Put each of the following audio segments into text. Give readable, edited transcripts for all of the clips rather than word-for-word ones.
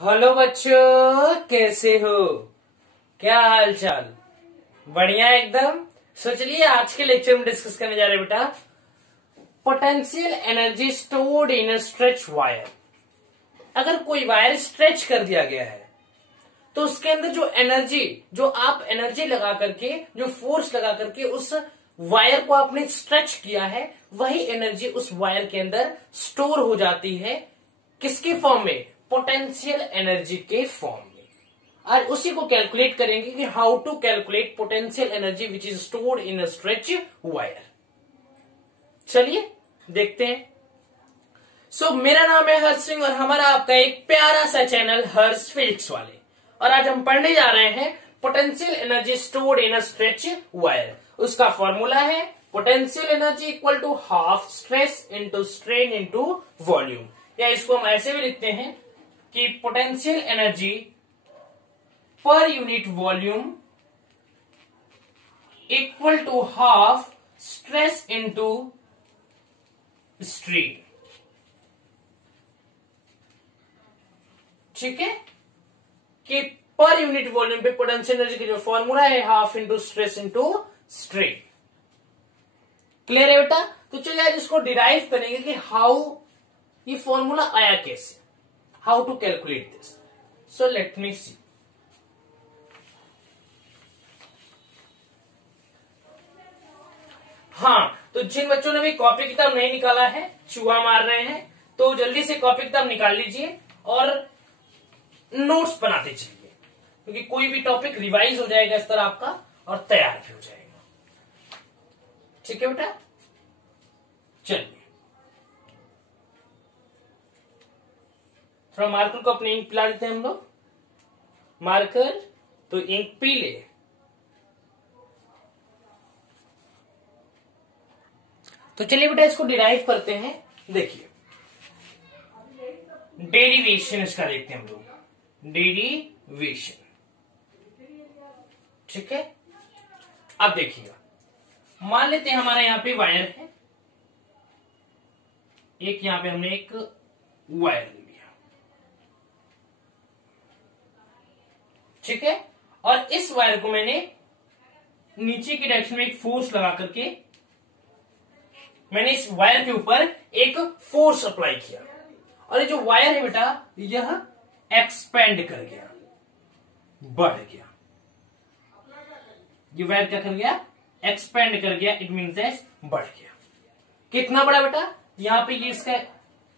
Hello बच्चों, कैसे हो? क्या हाल चाल? बढ़िया एकदम। सो चलिए आज के लेक्चर में डिस्कस करने जा रहे हैं बेटा potential energy stored in a stretch wire. अगर कोई वायर स्ट्रेच कर दिया गया है तो उसके अंदर जो आप एनर्जी लगा करके, जो फोर्स लगा करके उस वायर को आपने स्ट्रेच किया है, वही एनर्जी उस वायर के अंदर स्टोर हो जाती है। किसके फॉर्म में? पोटेंशियल एनर्जी के फॉर्म में। और उसी को कैलकुलेट करेंगे कि how to calculate potential energy which is stored in a stretch wire. चलिए देखते हैं। मेरा नाम है हर्ष सिंह और हमारा आपका एक प्यारा सा चैनल हर्ष फिजिक्स वाले, और आज हम पढ़ने जा रहे हैं potential energy stored in a stretch wire. उसका फॉर्मूला है potential energy equal to half stress into strain into volume, या इसको हम ऐसे भी लिखते हैं कि potential energy per unit volume equal to half stress into strain. ठीक है कि पर यूनिट वॉल्यूम पे पोटेंशियल एनर्जी का जो फॉर्मूला है half into stress into strain. Clear है बेटा? तो चलिए आज इसको डिराइव करेंगे कि हाउ ये फॉर्मूला आया कैसे, how to calculate this. So let me see. हाँ, तो जिन बच्चों ने भी कॉपी किताब नहीं निकाला है, चूहा मार रहे हैं, तो जल्दी से कॉपी किताब निकाल लीजिए और नोट्स बनाते चलिए, क्योंकि कोई भी टॉपिक रिवाइज हो जाएगा इस तरह आपका और तैयार भी हो जाएगा। ठीक है बेटा? चलिए थोड़ा मार्कर को अपने इंक पिला देते हैं हम लोग। मार्कर तो इंक पी ले। तो चलिए बेटा इसको डिराइव करते हैं। देखिए डेरिवेशन इसका देखते हैं हम लोग। डेरिवेशन, ठीक है। अब देखिएगा, मान लेते हैं हमारे यहां पे वायर है, एक यहां पे हमने एक वायर ले लिया, ठीक है। और इस वायर को मैंने नीचे की डायरेक्शन में एक फोर्स लगा करके मैंने इस वायर के ऊपर एक फोर्स अप्लाई किया, और ये जो वायर है बेटा यह एक्सपेंड कर गया, बढ़ गया। ये वायर क्या कर गया? एक्सपेंड कर गया। इट मीन्स दैट बढ़ गया। कितना बड़ा बेटा? यहां पे ये इसका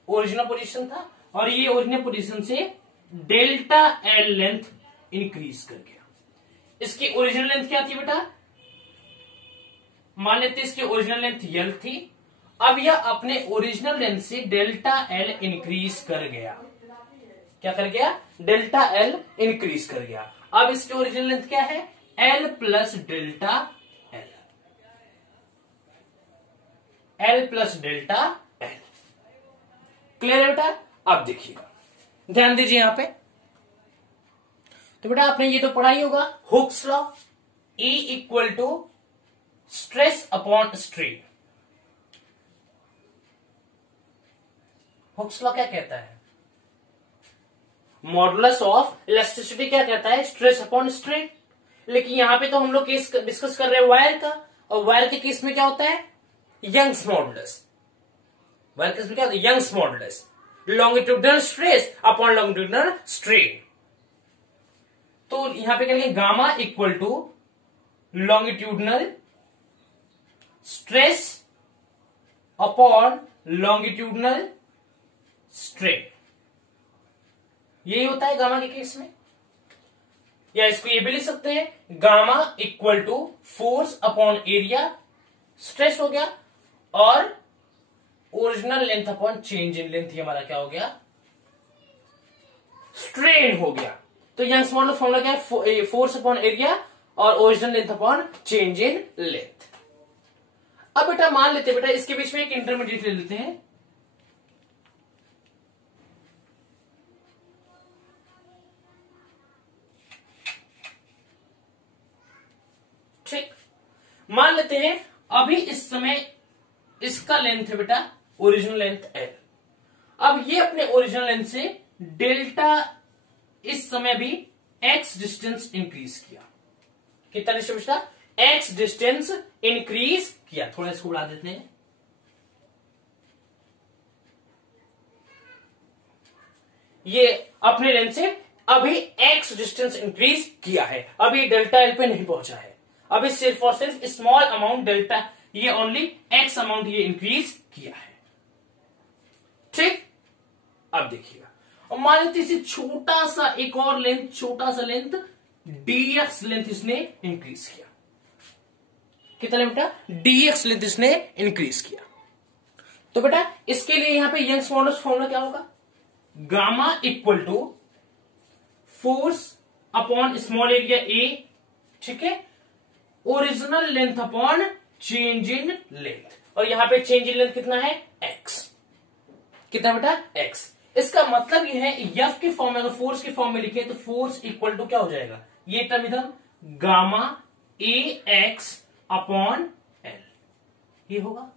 ओरिजिनल पोजीशन था और ये ओरिजिनल पोजीशन से डेल्टा एल लेंथ इंक्रीज कर गया। इसकी ओरिजिनल लेंथ क्या थी बेटा? मान लेते इसकी ओरिजिनल लेंथ एल थी। अब यह अपने ओरिजिनल लेंथ से डेल्टा एल इंक्रीज कर गया। क्या कर गया? डेल्टा एल इंक्रीज कर गया। अब इसकी ओरिजिनल लेंथ क्या है? L plus delta L, L plus delta L. Clear है बेटा? अब देखिएगा, ध्यान दीजिए यहां पे। तो बेटा आपने ये तो पढ़ा ही होगा, Hooke's law, E equal to stress upon strain. Hooke's law क्या कहता है? मॉडुलस ऑफ इलास्टिसिटी क्या कहता है? Stress upon strain. लेकिन यहां पे तो हम लोग केस डिस्कस कर रहे हैं वायर का, और वायर के केस में क्या होता है? Young's modulus. वायर केस में क्या होता है? Young's modulus, longitudinal stress upon longitudinal strain. तो यहां पे क्या लिखेंगे? Gamma equal to longitudinal stress upon longitudinal strain. यही होता है गामा के केस में। या इसको ये भी लिख सकते हैं, gamma equal to force upon area, stress हो गया, और original length upon change in length, ये हमारा क्या हो गया? स्ट्रेन हो गया। तो यंग्स मॉडुलस फॉर्मूला क्या है? फोर्स अपॉन एरिया और original length upon change in length. अब बेटा मान लेते बेटा इसके बीच में एक इंटरमीडिएट ले लेते हैं। ठीक, मान लेते हैं अभी इस समय इसका लेंथ है बेटा ओरिजिनल लेंथ एल। अब ये अपने ओरिजिनल लेंथ से डेल्टा इस समय भी x डिस्टेंस इंक्रीज किया। कितना डिस्टेंस था? x डिस्टेंस इंक्रीज किया। थोड़ा इसको बढ़ा देते हैं। ये अपने लेंथ से अभी x डिस्टेंस इंक्रीज किया है, अभी डेल्टा एल पे नहीं पहुंचा है, अभी सिर्फ और सिर्फ स्मॉल अमाउंट डेल्टा, ये ओनली x अमाउंट ये इंक्रीज किया है। ठीक, अब देखिएगा, और मान लेते इसे छोटा सा एक और लेंथ, छोटा सा लेंथ dx लेंथ इसने इंक्रीज किया। कितना लेंथ बेटा? dx लेंथ इसने इंक्रीज किया। तो बेटा इसके लिए यहां पे यंग्स मॉडुलस फॉर्मूला क्या होगा? Gamma equal to force upon small area A, ठीक है, original length upon change in length, और यहां पे चेंज इन लेंथ कितना है? x। कितना बेटा? x। इसका मतलब ये है एफ के फॉर्म में, अगर फोर्स के फॉर्म में लिखे तो फोर्स इक्वल टू क्या हो जाएगा? ये टर्म इधर gamma A X upon L, ये होगा।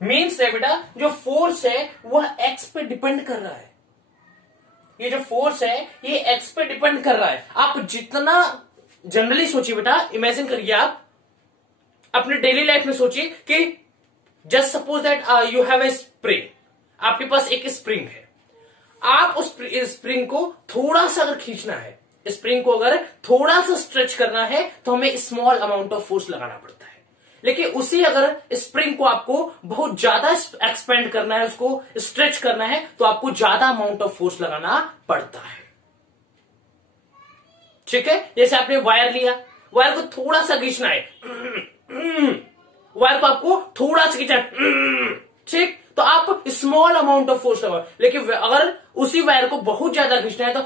मीन्स है बेटा जो फोर्स है वह x पे डिपेंड कर रहा है, ये जो फोर्स है ये x पे डिपेंड कर रहा है। आप जितना जनरली सोचिए बेटा, इमेजिन करिए, आप अपने डेली लाइफ में सोचिए कि just suppose that you have a spring, आपके पास एक स्प्रिंग है, आप उस स्प्रिंग को थोड़ा सा अगर खींचना है, स्प्रिंग को अगर थोड़ा सा स्ट्रेच करना है तो हमें स्मॉल अमाउंट ऑफ फोर्स लगाना पड़ता है। लेकिन उसी अगर स्प्रिंग को आपको बहुत ज्यादा एक्सपेंड करना है, उसको स्ट्रेच करना है, तो आपको ज्यादा अमाउंट ऑफ फोर्स लगाना पड़ता है। ठीक है, जैसे आपने वायर लिया, वायर को थोड़ा सा खींचना है, वायर को आपको थोड़ा सा खींचना है, ठीक, तो आप स्मॉल अमाउंट ऑफ फोर्स लगाओ। लेकिन अगर उसी वायर को बहुत ज्यादा खींचना है तो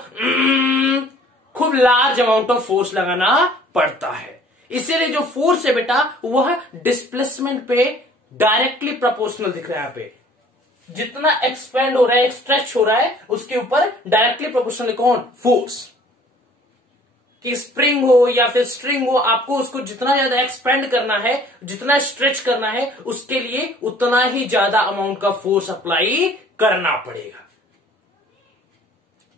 खूब लार्ज अमाउंट ऑफ फोर्स लगाना पड़ता है। इसीलिए जो फोर्स है बेटा वह डिस्प्लेसमेंट पे डायरेक्टली प्रोपोर्शनल दिख रहा है। यहाँ पे जितना एक्सपेंड हो रहा है, स्ट्रेच हो रहा है, उसके ऊपर डायरेक्टली प्रोपोर्शनल कौन? फोर्स। कि स्प्रिंग हो या फिर स्ट्रिंग हो, आपको उसको जितना ज्यादा एक्सपेंड करना है, जितना स्ट्रेच करना है, उसके लिए उतना ही ज्यादा अमाउंट का फोर्स अप्लाई करना पड़ेगा।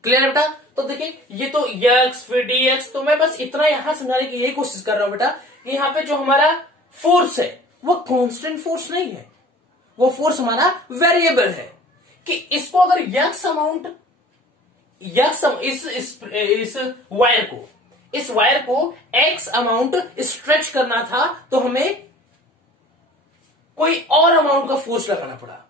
क्लियर बेटा? तो देखिए ये तो x फिर dx, तो मैं बस इतना यहां समझाने की यही कोशिश कर रहा हूं बेटा कि यहाँ पे जो हमारा फोर्स है वो कांस्टेंट फोर्स नहीं है, वो फोर्स हमारा वेरिएबल है। कि इसको अगर x अमाउंट, इस वायर को x अमाउंट स्ट्रेच करना था तो हमें कोई और अमाउंट का फोर्स लगाना पड़ा।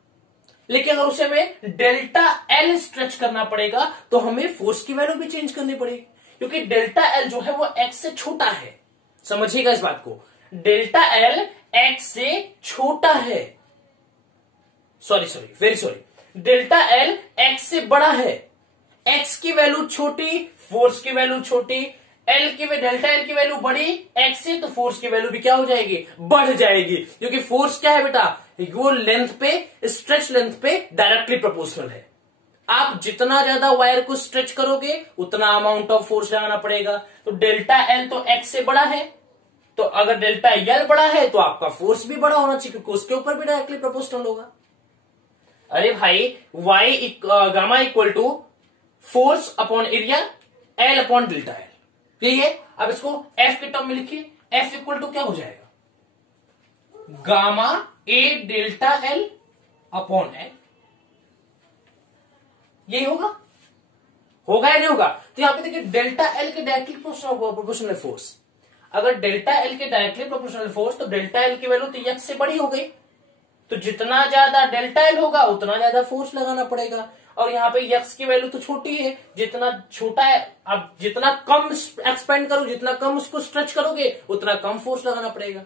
लेकिन अगर उसे हमें डेल्टा एल स्ट्रेच करना पड़ेगा तो हमें फोर्स की वैल्यू भी चेंज करनी पड़ेगी, क्योंकि डेल्टा एल जो है वो x से छोटा है। समझिएगा इस बात को, डेल्टा एल x से छोटा है, very sorry, delta L x से बड़ा है। x की वैल्यू छोटी, फोर्स की वैल्यू छोटी, डेल्टा एल की वैल्यू बड़ी x से, तो फोर्स की वैल्यू भी क्या हो जाएगी? बढ़ जाएगी, क्योंकि फोर्स क्या है बेटा? वो लेंथ पे, स्ट्रेच लेंथ पे डायरेक्टली प्रोपोर्शनल है। आप जितना ज्यादा वायर को स्ट्रेच करोगे उतना अमाउंट ऑफ फोर्स लगाना पड़ेगा। तो डेल्टा एल तो x से बड़ा है, तो अगर डेल्टा एल बड़ा है तो आपका फोर्स भी बड़ा होना चाहिए, क्योंकि उसके ऊपर भी डायरेक्टली प्रोपोर्शनल होगा। अरे भाई gamma equal to force upon area L upon delta L, ठीक है। अब इसको F के टर्म में लिखिए, F इक्वल टू क्या हो जाएगा? गामा ए डेल्टा एल अपॉन एल, यही होगा या नहीं होगा? तो यहां पे देखिए डेल्टा एल के डायरेक्टली प्रोपोर्शनल फोर्स, अगर डेल्टा एल के डायरेक्टली प्रोपोर्शनल फोर्स, तो डेल्टा एल की वैल्यू तो x से बड़ी हो गई, तो जितना ज्यादा डेल्टा एल होगा उतना ज्यादा फोर्स लगाना पड़ेगा। और यहाँ पे x की वैल्यू तो छोटी है, जितना छोटा है, अब जितना कम एक्सपेंड करो, जितना कम उसको स्ट्रेच करोगे उतना कम फोर्स लगाना पड़ेगा।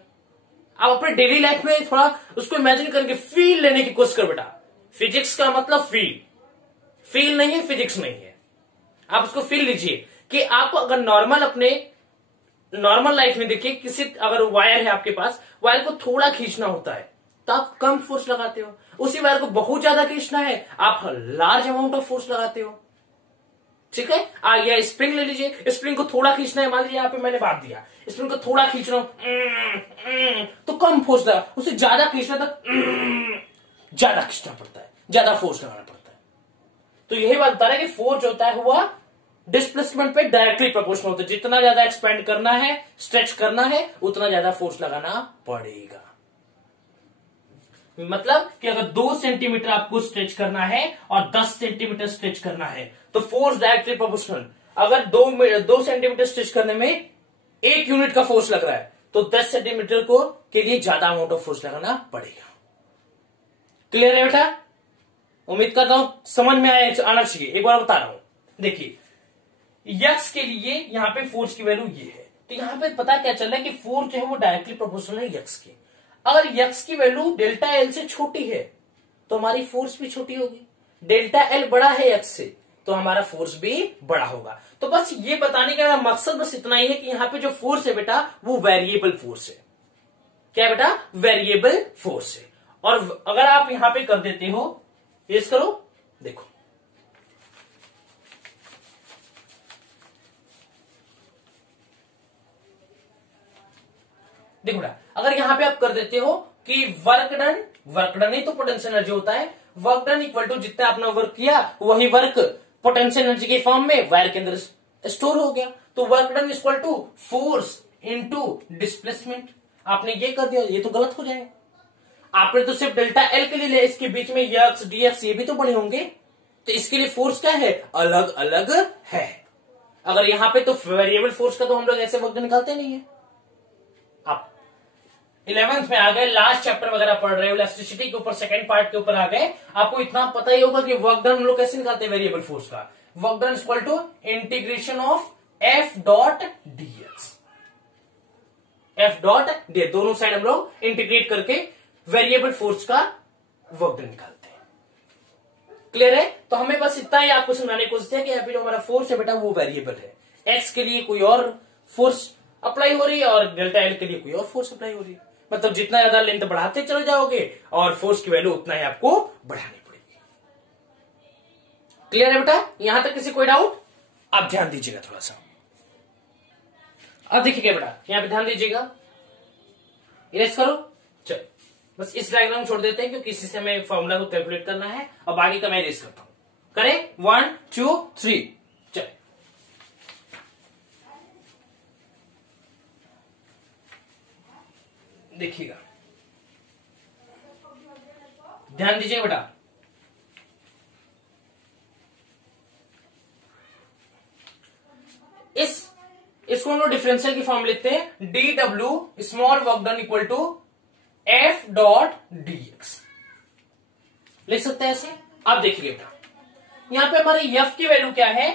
आप अपने डेली लाइफ में थोड़ा उसको इमेजिन करके फील लेने की कोशिश करो बेटा। फिजिक्स का मतलब फील नहीं है, फिजिक्स नहीं है। आप उसको फील लीजिए कि आप अगर अपने नॉर्मल लाइफ में देखिए, किसी अगर वायर है आपके पास, वायर को थोड़ा खींचना होता है तो आप कम फोर्स लगाते हो, उसी वायर को बहुत ज्यादा खींचना है आप लार्ज अमाउंट ऑफ फोर्स लगाते हो। ठीक है, या स्प्रिंग ले लीजिए, स्प्रिंग को थोड़ा खींचना है, मान लीजिए यहाँ पे मैंने बात दिया, स्प्रिंग को थोड़ा खींच रहा हूं तो कम फोर्स लगा, उसे ज्यादा खींचना तो ज्यादा खींचना पड़ता है, ज्यादा फोर्स लगाना पड़ता है। तो यही बात बता रहा है कि फोर्स जो होता है हुआ डिस्प्लेसमेंट पे डायरेक्टली प्रोपोर्शनल होता है। जितना ज्यादा एक्सपेंड करना है, स्ट्रेच करना है, उतना ज्यादा फोर्स लगाना पड़ेगा। मतलब कि अगर 2 सेंटीमीटर आपको स्ट्रेच करना है और 10 सेंटीमीटर स्ट्रेच करना है तो फोर्स डायरेक्टली प्रोपोर्शनल। अगर 2 सेंटीमीटर स्ट्रेच करने में 1 यूनिट का फोर्स लग रहा है तो 10 सेंटीमीटर को के लिए ज्यादा अमाउंट ऑफ फोर्स लगाना पड़ेगा। क्लियर है बेटा? उम्मीद करता हूं समझ में आना चाहिए। एक बार बता रहा हूं, देखिए यक्स के लिए यहां पे फोर्स की वैल्यू ये है, तो यहां पे पता क्या चल रहा है कि फोर्स जो है वो डायरेक्टली प्रोपोर्शनल है यक्स की। अगर यक्स की वैल्यू डेल्टा एल से छोटी है तो हमारी फोर्स भी छोटी होगी। डेल्टा एल बड़ा है यक्स से तो हमारा फोर्स भी बड़ा होगा। तो बस ये बताने का मकसद बस इतना ही है कि यहाँ पे जो फोर्स है बेटा वो वेरिएबल फोर्स है। क्या बेटा? वेरिएबल फोर्स है। और अगर आप यहां पे कर देते हो, इस करो, देखो देखो बेटा, अगर यहां पे आप कर देते हो कि वर्क डन ही तो पोटेंशियल एनर्जी होता है। वर्क डन इक्वल टू जितना आपने वर्क किया वही वर्क पोटेंशियल एनर्जी के फॉर्म में वायर के अंदर स्टोर हो गया। तो work done equal to force into displacement. आपने ये कर दिया, ये तो गलत हो जाएगा। आपने तो सिर्फ डेल्टा एल के लिए लिया, इसके बीच में यक्स डीएक्स ये भी तो बने होंगे, तो इसके लिए फोर्स क्या है? अलग अलग है। अगर यहां पे तो वेरिएबल फोर्स का तो हम लोग ऐसे वर्क डन निकालते नहीं है। आप 11th में आ गए, लास्ट चैप्टर वगैरह पढ़ रहे हो, इलेक्ट्रिसिटी के ऊपर सेकंड पार्ट के ऊपर आ गए, आपको इतना पता ही होगा कि वर्क डन हम लोग कैसे निकालते हैं वेरिएबल फोर्स का। Work done equal to integration of F dot DX. F dot D, दोनों साइड हम लोग इंटीग्रेट करके वेरिएबल फोर्स का वर्क डन निकालते हैं। क्लियर है? तो हमें बस इतना ही आपको समझाने की कोशिश है कि यहाँ पे जो हमारा फोर्स है बेटा वो वेरिएबल है। एक्स के लिए कोई और फोर्स अप्लाई हो रही है और डेल्टा एल के लिए कोई और फोर्स अप्लाई हो रही है। मतलब जितना ज्यादा लेंथ बढ़ाते चले जाओगे और फोर्स की वैल्यू उतना ही आपको बढ़ानी पड़ेगी। क्लियर है बेटा? यहां तक किसी कोई डाउट? आप ध्यान दीजिएगा थोड़ा सा। अब देखिए बेटा, यहां पे ध्यान दीजिएगा, इरेज करो। चलो बस इस डायग्राम छोड़ देते हैं क्योंकि इसी से हमें फॉर्मूला को कैलकुलेट करना है। अब आगे का मैं इरेज करता हूं। करें 1 2 3। चल देखिएगा, ध्यान दीजिए बेटा। इसको हम लोग डिफरेंशियल की फॉर्म लिखते हैं, D W small work done equal to F dot DX लिख सकते हैं ऐसे। अब देखिए बेटा, यहां पे हमारे एफ की वैल्यू क्या है?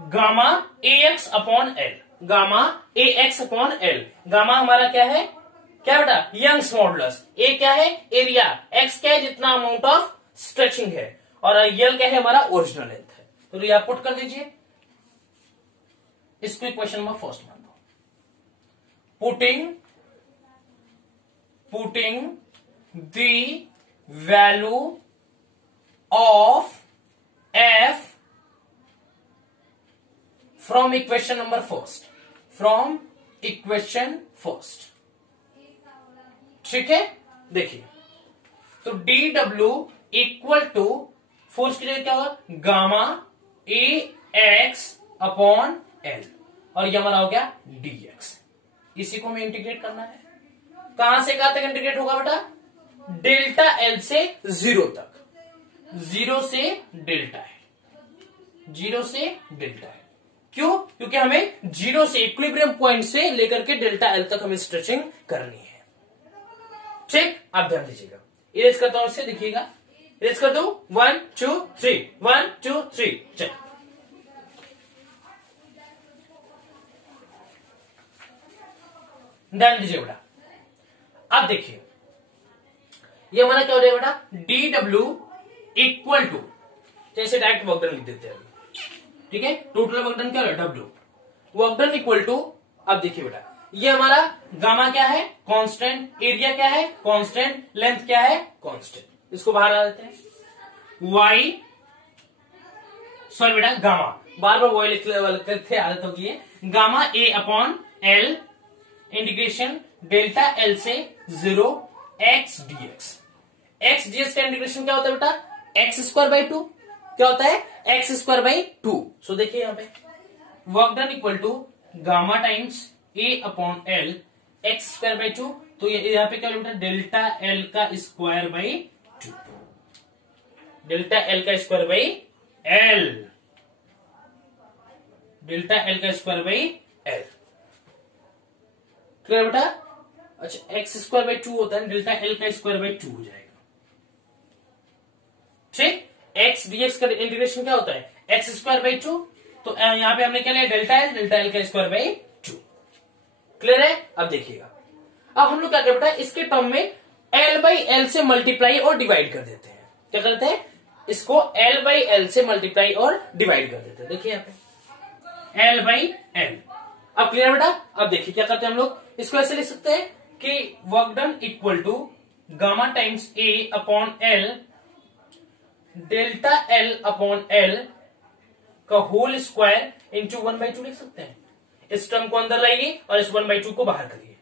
Gamma A X upon L. Gamma A X upon L. Gamma हमारा क्या है? क्या बेटा? Young's modulus. ए क्या है? एरिया। एक्स क्या है? जितना अमाउंट ऑफ स्ट्रेचिंग है। और एल क्या है? हमारा ओरिजिनल लेंथ है। तो ये आप पुट कर दीजिए, इसको इक्वेशन नंबर फर्स्ट मान लो। Putting the value of F from equation number first. From equation first, ठीक है? देखिए, तो D W equal to force के लिए क्या होगा? Gamma A X upon L, और ये हमारा हो गया डीएक्स। इसी को हमें इंटीग्रेट करना है। कहां से कहां तक इंटीग्रेट होगा बेटा? डेल्टा एल से 0 तक। 0 से डेल्टा है, 0 से डेल्टा है। क्यों? क्योंकि हमें 0 से इक्विलिब्रियम पॉइंट से लेकर के डेल्टा एल तक हमें स्ट्रेचिंग करनी है। ठीक, आप ध्यान दीजिएगा। इरेज करता हूं इससे, देखिएगा। इरेज कर दो 1 2 3 1 2 3। चल ध्यान दीजिए बेटा। अब देखिए, ये हमारा क्या हो जाएगा बेटा? डी डब्ल्यू इक्वल टू, जैसे डायरेक्ट वर्क डन लिख देते हैं अभी, ठीक है? टोटल वर्क डन क्या है? W. Work done equal to, अब देखिए बेटा, ये हमारा गामा क्या है? कांस्टेंट। एरिया क्या है? कांस्टेंट। लेंथ क्या है? कांस्टेंट। इसको बाहर आ देते हैं। वाई, सॉरी बेटा, गामा, बार बार वाई लिखते थे, आदत होगी है। Gamma A upon L integration delta L से 0 एक्स डीएक्स। एक्स डीएक्स का इंटीग्रेशन क्या होता है बेटा? X square by 2। क्या होता है X square by two. So देखिए यहाँ पे work done equal to gamma times A upon L X square by two. तो यहाँ पे क्या बेटा डेल्टा एल का square by two, delta L का square by L, delta L का स्क्वायर बाई एल। क्लियर बेटा? अच्छा एक्स स्क्वायर बाई टू होता है, डेल्टा एल का स्क्वायर बाई टू हो जाएगा। ठीक, एक्स डीएक्स का इंटीग्रेशन क्या होता है एक्स स्क्वायर बाई टू। तो यहां पे हमने क्या लिया डेल्टा एल का स्क्वायर बाई टू। क्लियर है? अब देखिएगा, अब हम लोग क्या करते हैं इसके टर्म में एल बाई एल से मल्टीप्लाई और डिवाइड कर देते हैं। क्या करते हैं इसको एल बाई एल से मल्टीप्लाई और डिवाइड कर देते हैं। देखिए यहाँ पे एल बाई एल। अब क्लियर बेटा? अब देखिए क्या करते हैं हम लोग, इसको ऐसे लिख सकते हैं कि work done equal to gamma times A upon L delta L upon L का होल स्क्वायर इंटू 1/2 लिख सकते हैं। इस टर्म को अंदर लाइए और इस 1/2 को बाहर करिए,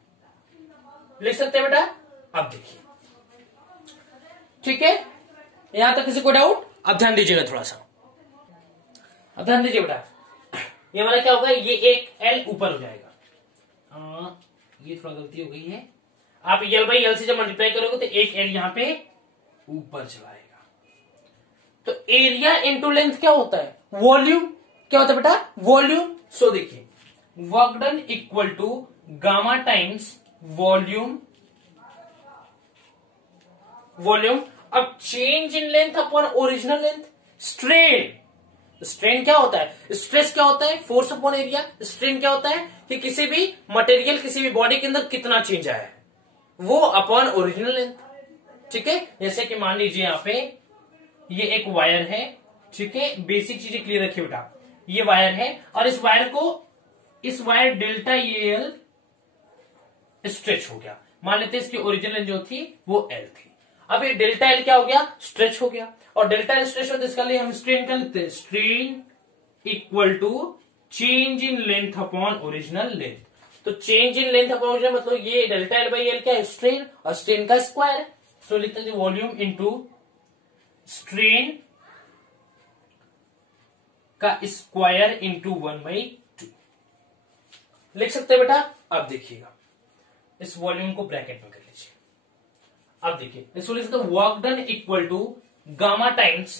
लिख सकते हैं बेटा? अब देखिए, ठीक है, यहां तक किसी को डाउट? अब ध्यान दीजिएगा थोड़ा सा, अब ध्यान दीजिए बेटा, ये वाला क्या होगा, ये एक एल ऊपर हो जाएगा। ये थोड़ा गलती हो गई है, आप एल बाई एल से जब मल्टीप्लाई करोगे तो एक एल यहां पे ऊपर चला आएगा। तो एरिया इंटू लेंथ क्या होता है वॉल्यूम, क्या होता है बेटा वॉल्यूम। सो देखिए work done equal to gamma times volume, volume. अब change in length upon original length, strain, strain क्या होता है, स्ट्रेस क्या होता है फोर्स अपॉन एरिया, स्ट्रेन क्या होता है कि किसी भी मटेरियल किसी भी बॉडी के अंदर कितना चेंज आया है वो अपॉन ओरिजिनल लेंथ। ठीक है, जैसे कि मान लीजिए यहाँ पे ये एक वायर है, ठीक है, बेसिक चीजें क्लियर रखिए बेटा, ये वायर है और इस वायर को, इस वायर डेल्टा एल स्ट्रेच हो गया, मान लेते हैं इसकी ओरिजिनल जो थी वो एल थी। अब ये डेल्टा एल क्या हो गया स्ट्रेच हो गया, और डेल्टा एल स्ट्रेच होता है इसका लिए हम स्ट्रेन कर लेते हैं, strain equal to change in length upon original length. तो change in length upon original मतलब ये डेल्टा एल बाई एल क्या है स्ट्रेन, और स्ट्रेन का स्क्वायर। सो लिखते हैं वॉल्यूम इंटू स्ट्रेन का स्क्वायर इंटू 1/2 लिख सकते हैं बेटा। अब देखिएगा इस वॉल्यूम को ब्रैकेट में कर लीजिए। अब देखिए इसको लिख सकते हैं work done equal to gamma times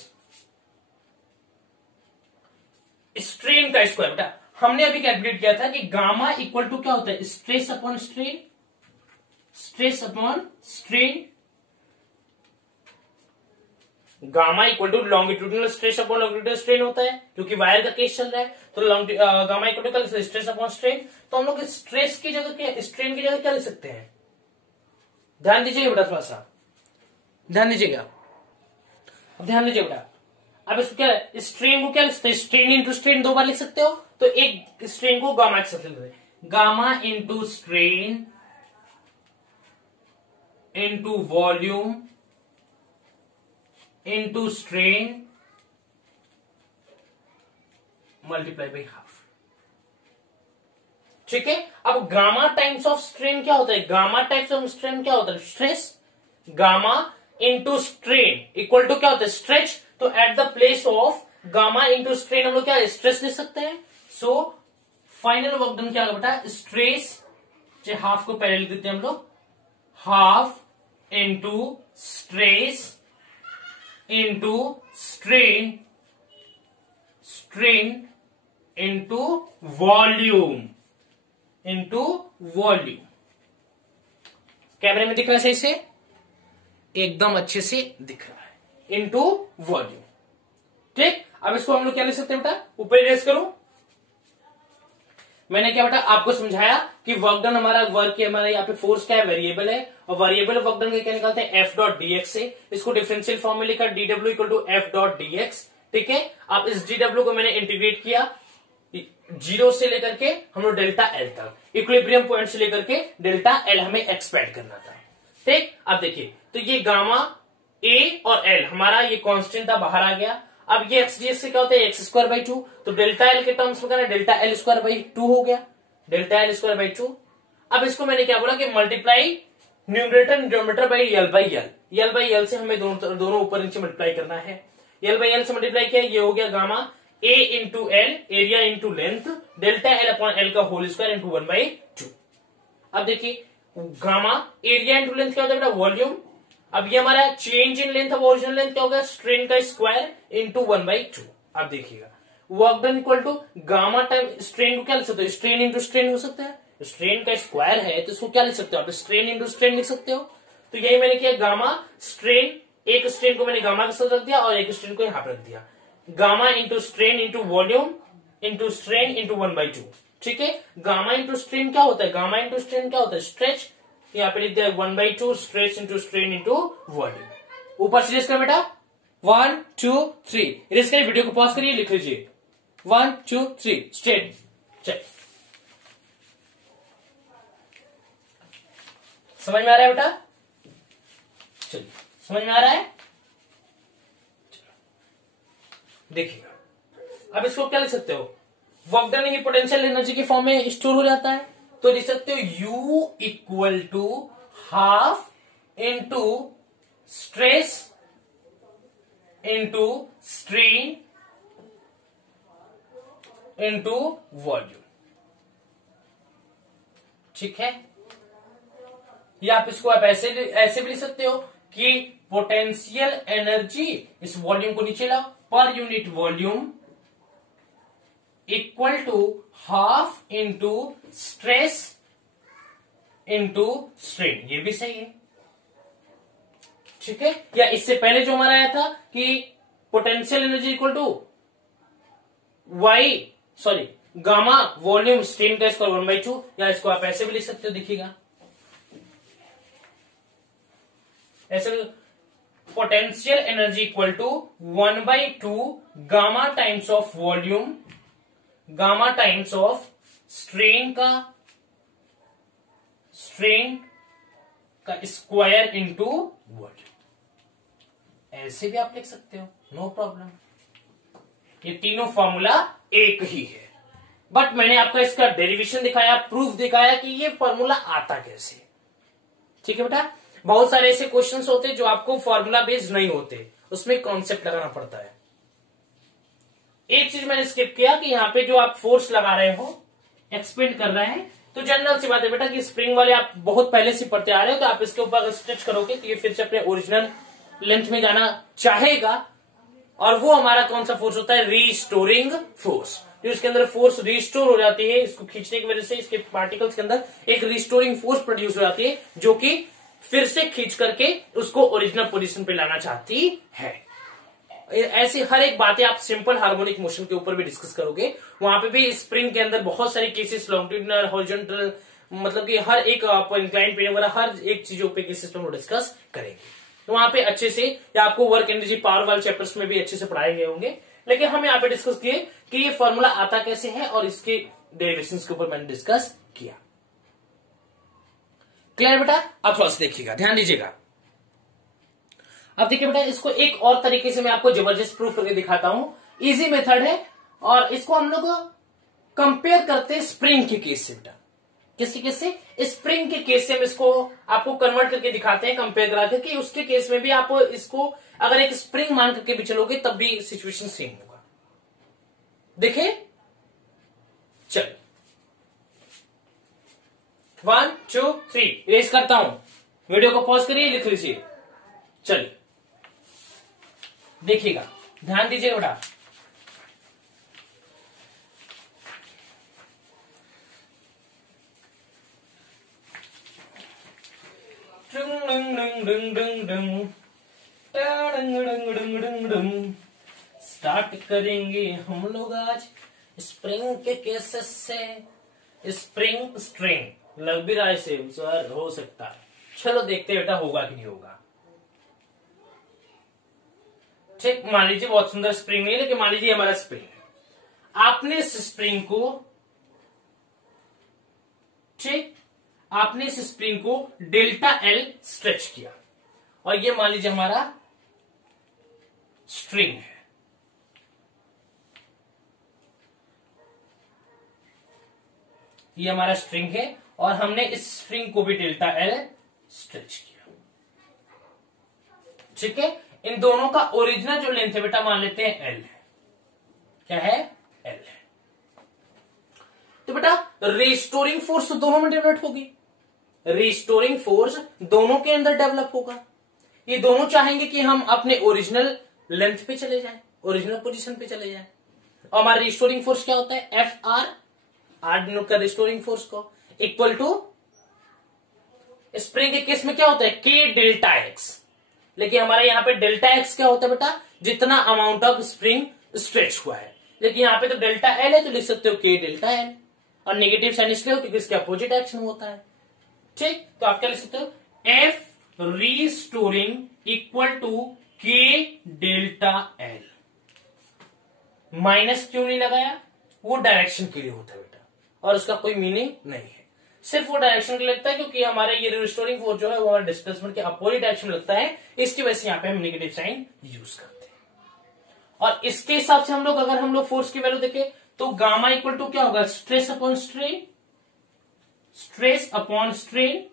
strain का स्क्वायर। बेटा हमने अभी कैलकुलेट किया था कि गामा इक्वल टू क्या होता है stress upon strain, stress upon strain, gamma equal to longitudinal stress upon longitudinal strain होता है क्योंकि वायर का केस चल रहा है। तो gamma equal to stress upon strain, तो हम लोग स्ट्रेस की जगह क्या, स्ट्रेन की जगह क्या लिख सकते हैं, ध्यान दीजिएगा बेटा, थोड़ा सा ध्यान दीजिएगा, ध्यान दीजिए बेटा। अब इसको क्या स्ट्रेन को क्या लिख सकते हैं, स्ट्रेन इंटू स्ट्रेन दो बार लिख सकते हो, तो एक स्ट्रेन को गामा के साथ लिख सकते हैं, gamma into strain into volume into strain multiply by half. ठीक है, अब गामा टाइम्स ऑफ स्ट्रेन क्या होता है, गामा टाइम्स ऑफ स्ट्रेन क्या होता है stress, gamma into strain equal to क्या होता है स्ट्रेच। तो at the place of gamma into strain हम लोग क्या स्ट्रेस लिख सकते हैं। सो फाइनल वर्क डन क्या होगा बेटा स्ट्रेस, चाहे हाफ को पहले लिख देते हैं हम लोग, half into stress into strain, strain into volume, into volume. कैमरे में दिख रहा है सही से, एकदम अच्छे से दिख रहा है, इंटू वॉल्यूम। ठीक, अब इसको हम लोग क्या लिख सकते हैं बेटा, ऊपर इरेज करो। मैंने क्या बेटा आपको समझाया कि वर्क डन हमारा वर्क है, हमारा यहाँ पे फोर्स क्या है वेरिएबल है, और वेरिएबल वर्क डन क्या निकालते हैं एफ डॉट डी एक्स से। इसको डिफरेंशियल फॉर्म में लिखा D W equal to F dot D X. ठीक है, अब इस डी डब्ल्यू को मैंने इंटीग्रेट किया 0 से लेकर के हम लोग डेल्टा एल तक, इक्विलिब्रियम पॉइंट से लेकर के डेल्टा एल हमें एक्सपेक्ट करना था। ठीक, अब देखिए तो ये गामा ए और एल हमारा ये कांस्टेंट था, बाहर आ गया। अब ये एक्स डीएक्स से क्या होता है एक्स स्क्वायर बाई टू, तो डेल्टा एल के टर्म्स में करना delta L square by two हो गया, delta L square by to. अब इसको मैंने क्या बोला कि multiply numerator denominator by L by L, L by L से हमें दोनों ऊपर नीचे मल्टीप्लाई करना है। एल बाई एल से मल्टीप्लाई किया, ये हो गया गामा ए into L, area into length, delta L upon L का होल स्क्वायर इंटू 1/2। अब देखिए गामा एरिया इंटू लेंथ क्या होता है बेटा, वॉल्यूम। अब ये हमारा चेंज इन लेंथ, अब ओरिजिनल लेंथ क्या होगा, स्ट्रेन का स्क्वायर इंटू 1/2। अब देखिएगा work done equal to gamma time strain को क्या लिख सकते हो, स्ट्रेन इंटू स्ट्रेन हो सकता है, स्ट्रेन का स्क्वायर है तो इसको क्या लिख सकते हो आप, स्ट्रेन इंटू स्ट्रेन लिख सकते हो। तो यही मैंने किया, गामा स्ट्रेन, एक स्ट्रेन को मैंने गामा के साथ रख दिया और एक स्ट्रेन को यहां पर रख दिया, gamma into strain into volume into strain into 1/2। ठीक है, गामा इंटू स्ट्रेन क्या होता है, गामा इंटू स्ट्रेन क्या होता है, स्ट्रेच, यहाँ पे लिख दिया 1/2 stretch into strain into volume. ऊपर से कर बेटा 1 2 3, इरेज करिए, वीडियो को पॉज करिए, लिख लीजिए 1 2 3 स्ट्रेट। चल समझ में आ रहा है बेटा, चलिए समझ में आ रहा है। देखिएगा अब इसको क्या लिख सकते हो, वर्क डन ही पोटेंशियल एनर्जी के फॉर्म में स्टोर हो जाता है, तो लिख सकते हो U equal to half into stress into strain into volume. ठीक है, या आप इसको आप ऐसे भी लिख सकते हो कि पोटेंशियल एनर्जी, इस वॉल्यूम को नीचे लाओ, per unit volume equal to half into stress into strain, ये भी सही है। ठीक है, या इससे पहले जो हमारा आया था कि potential energy equal to gamma volume strain का स्क्वायर 1/2, या इसको आप ऐसे भी लिख सकते हो, देखिएगा ऐसे potential energy equal to 1/2 gamma times of volume, gamma times of strain का स्क्वायर इंटू वॉल्यूम, ऐसे भी आप लिख सकते हो, नो प्रॉब्लम। ये तीनों फॉर्मूला एक ही है, बट मैंने आपको इसका डेरिवेशन दिखाया, प्रूफ दिखाया कि ये फॉर्मूला आता कैसे। ठीक है बेटा, बहुत सारे ऐसे क्वेश्चंस होते हैं जो आपको फॉर्मूला बेस्ड नहीं होते, उसमें कॉन्सेप्ट लगाना पड़ता है। एक चीज मैंने स्किप किया कि यहाँ पे जो आप फोर्स लगा रहे हो, एक्सपेंड कर रहे हैं, तो जनरल सी बात है बेटा कि स्प्रिंग वाले आप बहुत पहले से पढ़ते आ रहे हो, तो आप इसके ऊपर स्ट्रेच करोगे तो ये फिर से अपने ओरिजिनल लेंथ में जाना चाहेगा, और वो हमारा कौन सा फोर्स होता है, रीस्टोरिंग फोर्स। जो इसके अंदर फोर्स रिस्टोर हो जाती है, इसको खींचने की वजह से इसके पार्टिकल्स के अंदर एक रिस्टोरिंग फोर्स प्रोड्यूस हो जाती है, जो कि फिर से खींच करके उसको ओरिजिनल पोजीशन पे लाना चाहती है। ऐसी हर एक बातें आप सिंपल हार्मोनिक मोशन के ऊपर भी डिस्कस करोगे, वहां पे भी स्प्रिंग के अंदर बहुत सारे केसेस, लॉन्गिट्यूडिनल, हॉरिजॉन्टल, मतलब कि हर एक इंक्लाइन प्लेन वगैरह हर एक चीजों पे केसेस पे हम डिस्कस करेंगे, तो वहां पे अच्छे से, या आपको वर्क एनर्जी पावर वाले चैप्टर्स में भी अच्छे से पढ़ाए गए होंगे। लेकिन हम यहाँ पे डिस्कस किए कि ये फॉर्मूला आता कैसे है, और इसके डेरिवेशंस के ऊपर मैंने डिस्कस किया। क्लियर बेटा, अब थोड़ा सा देखिएगा, ध्यान दीजिएगा। अब देखिए बेटा, इसको एक और तरीके से मैं आपको जबरदस्त प्रूफ करके दिखाता हूं, इजी मेथड है, और इसको हम लोग कंपेयर करते हैं स्प्रिंग के केस से बेटा। किसके केस से, स्प्रिंग के केस से हम इसको आपको कन्वर्ट करके दिखाते हैं, कंपेयर करा करके। उसके केस में भी आप इसको अगर एक स्प्रिंग मान करके भी चलोगे तब भी सिचुएशन सेम होगा। देखिए चल 1 2 3 रेस करता हूं, वीडियो को पॉज करिए, लिख लीजिए। चलिए देखिएगा, ध्यान दीजिएगा बेटा। स्टार्ट करेंगे हम लोग आज स्प्रिंग के केसेस से। स्प्रिंग स्ट्रिंग लग भी रहा है सेम सर, हो सकता है, चलो देखते हैं बेटा होगा कि नहीं होगा। ठीक, मान लीजिए बहुत सुंदर स्प्रिंग नहीं, लेकिन मान लीजिए हमारा स्प्रिंग है, आपने इस स्प्रिंग को, ठीक, आपने इस स्प्रिंग को डेल्टा एल स्ट्रेच किया, और ये मान लीजिए हमारा स्ट्रिंग है। ये हमारा स्ट्रिंग है, और हमने इस स्ट्रिंग को भी डेल्टा एल स्ट्रेच किया। ठीक है, इन दोनों का ओरिजिनल जो लेंथ है बेटा मान लेते हैं एल है। क्या है? एल है। तो बेटा रिस्टोरिंग फोर्स दोनों में डेवलप होगी, रिस्टोरिंग फोर्स दोनों के अंदर डेवलप होगा। ये दोनों चाहेंगे कि हम अपने ओरिजिनल लेंथ पे चले जाएं, ओरिजिनल पोजीशन पे चले जाएं। और हमारा रिस्टोरिंग फोर्स क्या होता है? एफ आर, आर डिनोट कर रिस्टोरिंग फोर्स को, इक्वल टू स्प्रिंग के केस में क्या होता है? के डेल्टा एक्स। लेकिन हमारे यहां पे डेल्टा एक्स क्या होता है बेटा? जितना अमाउंट ऑफ स्प्रिंग स्ट्रेच हुआ है। लेकिन यहां पे तो डेल्टा एल है, तो लिख सकते हो के डेल्टा एल। और नेगेटिव साइन इसलिए हो क्योंकि इसके अपोजिट एक्शन होता है। ठीक, तो आप क्या लिख सकते हो? एफ रिस्टोरिंग इक्वल टू के डेल्टा एल। माइनस क्यों नहीं लगाया? वो डायरेक्शन के लिए होता है बेटा, और उसका कोई मीनिंग नहीं है, सिर्फ वो डायरेक्शन के लिए लगता है क्योंकि हमारे ये रिस्टोरिंग फोर्स जो है वो हमारे डिस्प्लेसमेंट के अपोजिट डायरेक्शन में लगता है। इसकी वजह से यहां पे हम नेगेटिव साइन यूज करते हैं। और इसके हिसाब से हम लोग अगर हम लोग फोर्स की वैल्यू देखें तो गामा इक्वल टू क्या होगा? Stress upon strain, stress upon strain.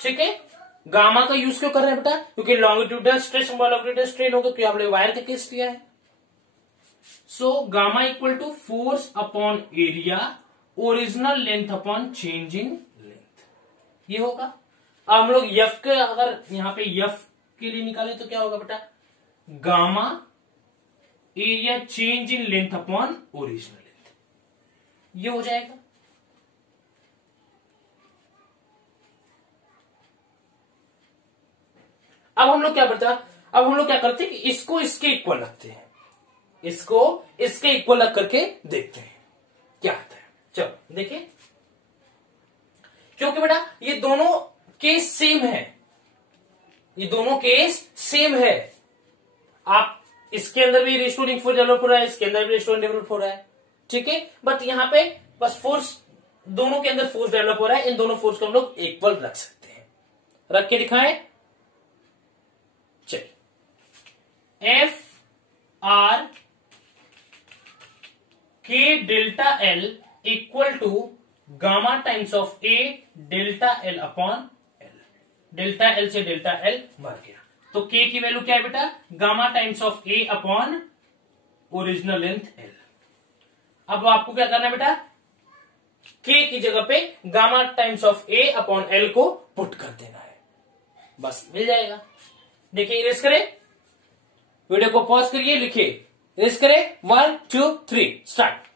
ठीक है, गामा का यूज क्यों कर रहे हैं बेटा? क्योंकि लॉन्गिट्यूडल स्ट्रेस लॉन्गिट्यूडल स्ट्रेन होगा, तो आप लोग वायर का केस लिया है। So gamma equal to force upon area original length upon change in length, ये होगा। अब हम लोग यफ के अगर यहां पे यफ के लिए निकाले तो क्या होगा बेटा? Gamma area change in length upon original length, ये हो जाएगा। अब हम लोग क्या करते हैं? अब हम लोग क्या करते हैं कि इसको इसके इक्वल रखते हैं, इसको इसके इक्वल रख करके देखते हैं क्या आता है। चलो देखिए, क्योंकि बेटा ये दोनों केस सेम है, ये दोनों केस सेम है। आप इसके अंदर भी रिस्टोरिंग फोर्स डेवलप हो रहा है, इसके अंदर भी रिस्टोरिंग डेवलप हो रहा है। ठीक है, बट यहां पे बस फोर्स, दोनों के अंदर फोर्स डेवलप हो रहा है, इन दोनों फोर्स को हम लोग इक्वल रख सकते हैं। रख के दिखाएं, चलिए। F R K delta L equal to gamma times of A delta L upon L. Delta L से डेल्टा एल मर गया, तो के की वैल्यू क्या है बेटा? Gamma times of A upon original length L. अब आपको क्या करना है बेटा? के की जगह पे gamma times of A upon L को पुट कर देना है, बस मिल जाएगा। देखिए इरेज करें, वीडियो को पॉज करिए, लिखिए, इरेज करें। 1 2 3 स्टार्ट।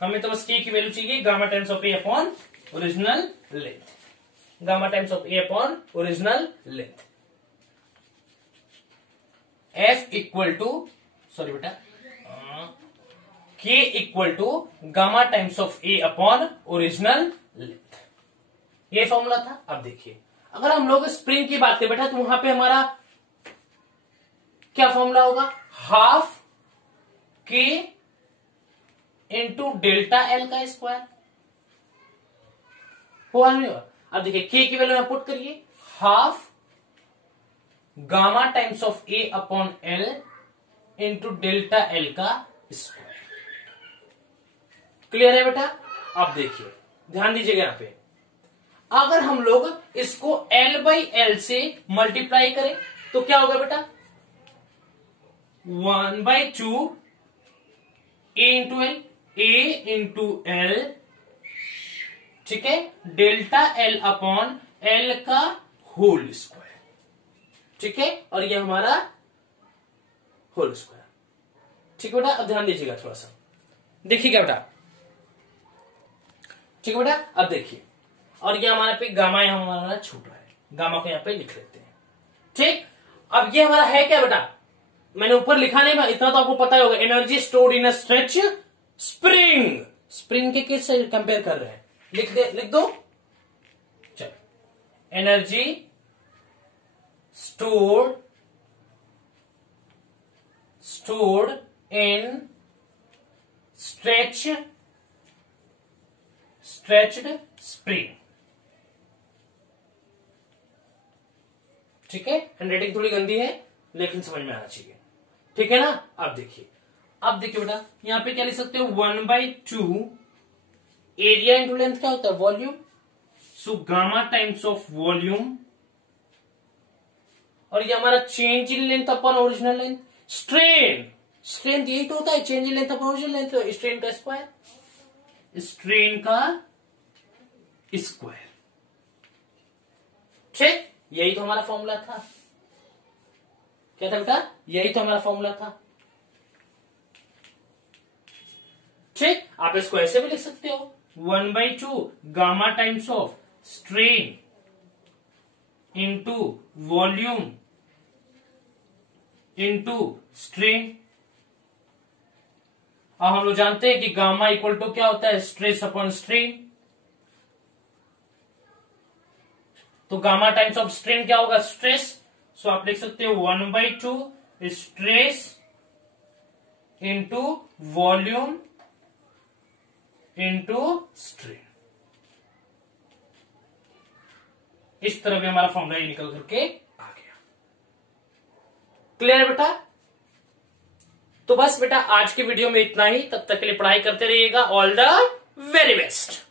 हमें तो बस के की वैल्यू चाहिए gamma times of A upon original length, gamma times of A upon original length. F equal to, sorry बेटा, K equal to gamma times of A upon original length, ये formula था। अब देखिए, अगर हम लोग स्प्रिंग की बात करें बेटा, तो वहां पे हमारा क्या फॉर्मूला होगा? हाफ के इंटू डेल्टा एल का स्क्वायर हुआ नहीं हुआ? अब देखिए, के की वैल्यू पुट करिए, half gamma times of A upon L into delta L का स्क्वायर। क्लियर है बेटा? अब देखिए, ध्यान दीजिएगा यहां पे, अगर हम लोग इसको L बाई एल से मल्टीप्लाई करें तो क्या होगा बेटा? 1/2 ए इंटू एल, ए इंटू एल, ठीक है, डेल्टा एल अपॉन एल का होल स्क्वायर। ठीक है, और ये हमारा होल स्क्वायर। ठीक है बेटा, अब ध्यान दीजिएगा थोड़ा सा, देखिएगा बेटा। ठीक है बेटा, अब देखिए, और ये हमारे पे गामा यहां हमारा छोटा है, गामा को यहां पे लिख लेते हैं। ठीक, अब ये हमारा है क्या बेटा? मैंने ऊपर लिखा नहीं, इतना तो आपको पता ही होगा, energy stored in a stretch spring. Spring के किस से कंपेयर कर रहे हैं? लिख दो। चलो, energy stored in stretched spring। ठीक है, हैंडराइटिंग थोड़ी गंदी है लेकिन समझ में आना चाहिए। ठीक है ना? अब देखिए बेटा, यहां पे क्या लिख सकते हो? 1/2 एरिया इंटू लेंथ क्या होता है? Volume. So gamma times of volume, और ये हमारा change in length upon original length. Strain, strain यही तो होता है, change in length upon original length, तो स्ट्रेन का स्क्वायर, स्ट्रेन का स्क्वायर। ठीक, यही तो हमारा फॉर्मूला था। क्या था बेटा? यही तो हमारा फॉर्मूला था। ठीक, आप इसको ऐसे भी लिख सकते हो, 1/2 gamma times of strain into volume into strain. अब हम लोग जानते हैं कि गामा इक्वल टू क्या होता है? Stress upon strain. तो गामा टाइम्स ऑफ स्ट्रेन क्या होगा? स्ट्रेस। सो आप लिख सकते हो 1/2 stress into volume into strain. इस तरह भी हमारा फॉर्मूला निकल करके आ गया। क्लियर है बेटा? तो बस बेटा आज की वीडियो में इतना ही। तब तक के लिए पढ़ाई करते रहिएगा। All the very best.